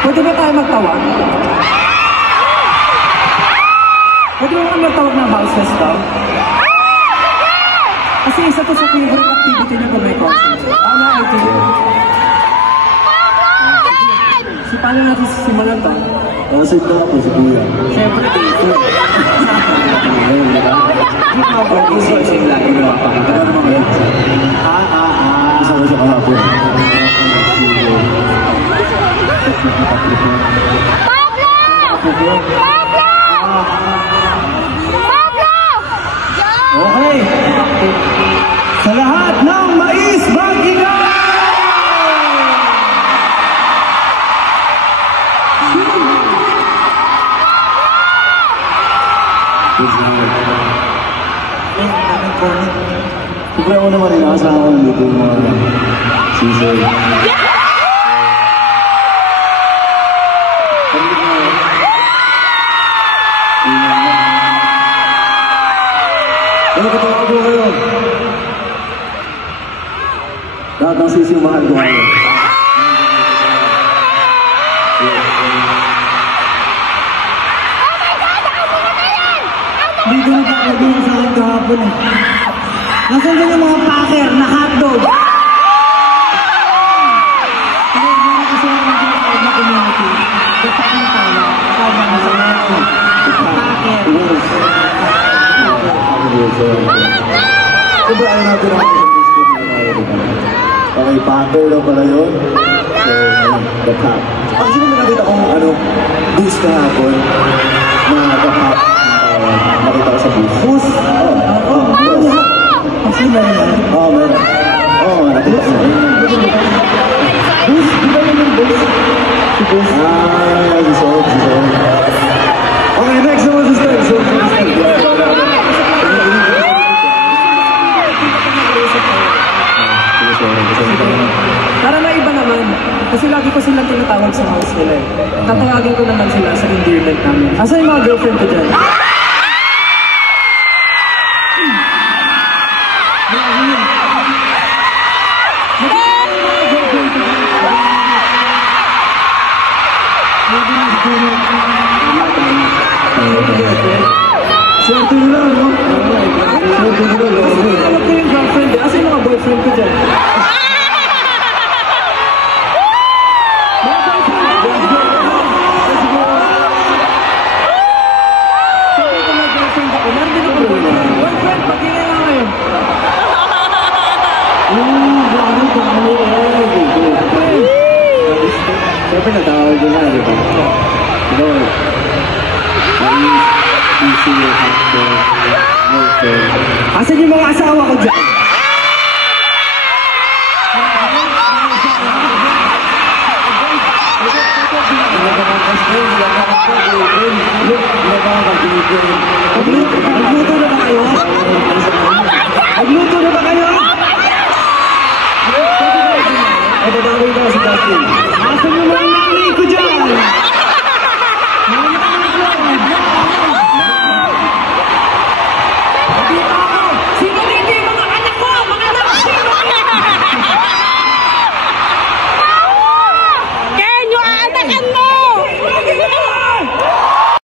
Pwede ba tayo magtawag? Pwede ba kami magtawag ng house fest daw? Kasi isa to sa favorite activity niya kung may concert. Tama, ito yun. Si paano natin simulan to? Concert na ako, si Kuya. Siyempre, dito. Hindi ko ako gusto sa lagi na mapakita ng mga yun. Gusto ko siya kahapon. Pablo! Okay. Sa lahat ng mais mag-ingay! Siyempre ako naman inaasahan ko dito yung mga sisay. Ano katawa ko kayo? Lahat ng sising mahal ko kayo. Hindi ko nakakagin sa akin kahapon eh. Nasaan din yung mga packer na hotdog? Kaya meron kasi ako ng na community. Kapakita na. Kaya masama ako. Packer. Siyempre ayaw natin ang isang gusto na okay, packer na pala yun. So, ayun, the top. Actually, nakita kong boost kahapon na the top. Nakita ko sa boost. Boost? Oo. Kasi meron yan? Oo, meron. Oo, nakita ko. Boost? Di ba yun yung boost? Si boost? Si Sob. Okay, next naman si Steve. So, para maiba naman. Kasi lagi ko silang tinatawag sa house nila eh. Tatawagin ko naman sila sa endearment namin. Asa yung mga girlfriend ko dyan? swerte nila, no? Swerte nila, no? Alam ko yung girlfriend eh. Asa yung mga boyfriend ko dyan? Siyempre natawag ko na, di ba? Lord, easy your husband. Asan yung mga asawa ko dyan? Nagluto na ba kayo? Nagluto na ba kayo? Ito daw rin daw si Dustin. Asan yung mga